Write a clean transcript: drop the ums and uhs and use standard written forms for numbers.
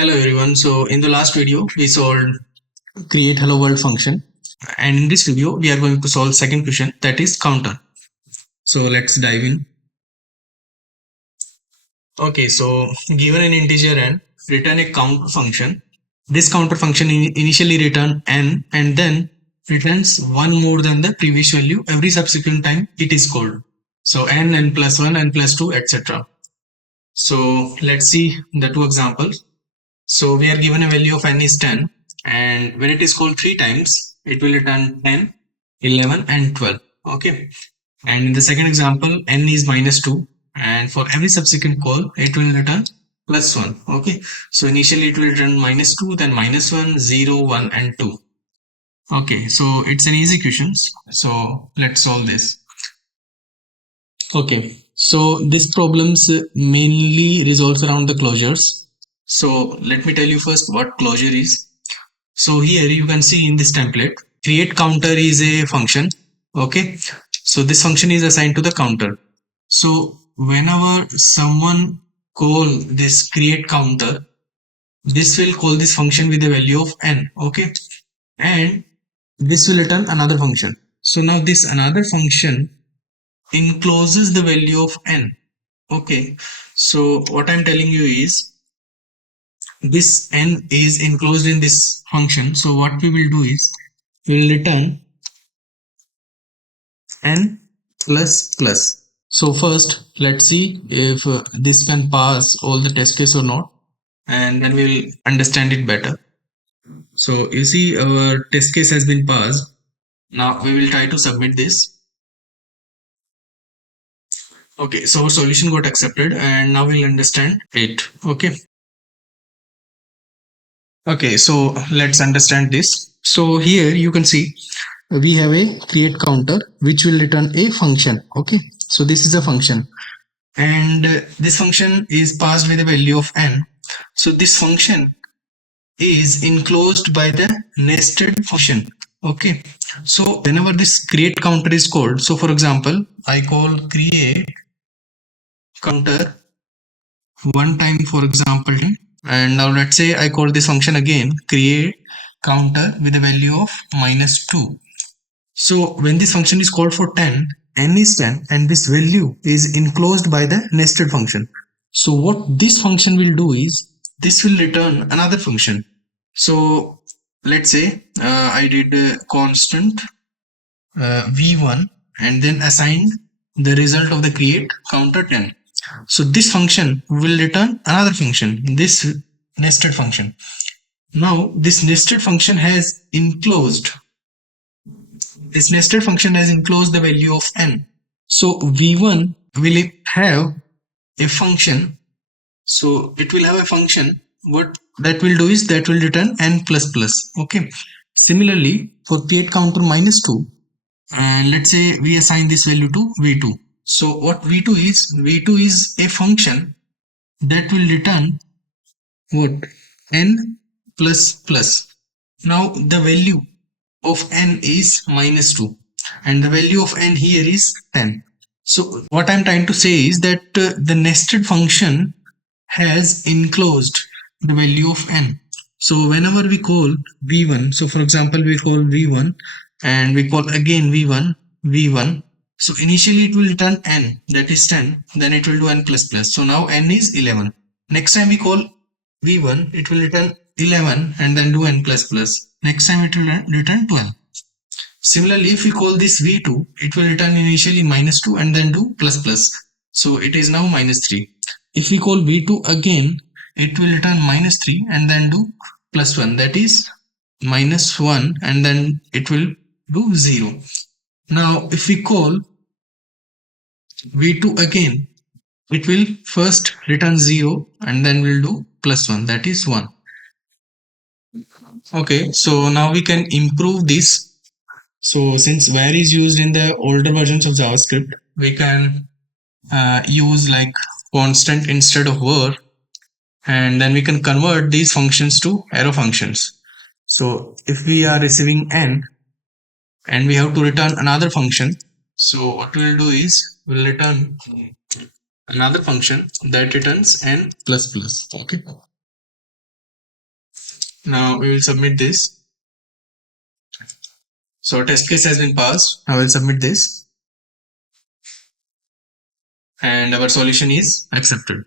Hello everyone. So in the last video we solved create hello world function, and in this video we are going to solve second question, that is counter. So let's dive in. Okay, so given an integer n, return a counter function. This counter function initially return n and then returns one more than the previous value every subsequent time it is called. So n plus 1, n plus 2, etc. So let's see the two examples. So we are given a value of n is 10, and when it is called 3 times, it will return 10, 11 and 12. Okay. And in the second example, n is minus 2, and for every subsequent call, it will return plus 1. Okay. So initially it will return minus 2, then minus 1, 0, 1 and 2. Okay. So it's an easy question. So let's solve this. Okay. So this problems mainly resolves around the closures. So let me tell you first what closure is. So here you can see in this template, create counter is a function. Okay. So this function is assigned to the counter. So whenever someone call this create counter, this will call this function with a value of n. Okay. And this will return another function. So now this another function encloses the value of n. Okay. So what I'm telling you is, this n is enclosed in this function. So what we will do is, we will return n plus plus. So first let's see if this can pass all the test case or not, and then we will understand it better. So you see our test case has been passed. Now we will try to submit this. Okay, so our solution got accepted, and now we'll understand it. Okay, so let's understand this. So here you can see we have a create counter which will return a function. Okay, so this is a function, and this function is passed with a value of n. So this function is enclosed by the nested function. Okay, so whenever this create counter is called, so for example I call create counter one time, for example, and now let's say I call this function again create counter with a value of minus 2. So when this function is called for 10, n is 10, and this value is enclosed by the nested function. So what this function will do is, this will return another function. So let's say I did constant v1 and then assigned the result of the create counter 10. So this function will return another function, this nested function. Now this nested function has enclosed the value of n. So v1 will have a function. So it will have a function. What that will do is, that will return n plus plus. Okay. Similarly, for create counter minus 2, and let's say we assign this value to v2. So what v2 is a function that will return what? N plus plus. Now the value of n is minus 2, and the value of n here is 10. So what I'm trying to say is that the nested function has enclosed the value of n. So whenever we call v1, so for example we call v1 and we call again v1. So initially it will return n, that is 10, then it will do n plus plus. So now n is 11. Next time we call v1, it will return 11 and then do n plus plus. Next time it will return 12. Similarly, if we call this v2, it will return initially minus 2 and then do plus plus. So it is now minus 3. If we call v2 again, it will return minus 3 and then do plus 1, that is minus 1, and then it will do 0. Now if we call v2 again, it will first return 0 and then will do plus 1, that is 1. Okay, so now we can improve this. So since var is used in the older versions of JavaScript, we can use like constant instead of var, and then we can convert these functions to arrow functions. So if we are receiving n and we have to return another function, so what we'll do is, we'll return another function that returns n plus plus. Okay. Now we will submit this. So test case has been passed. I will submit this, and our solution is accepted.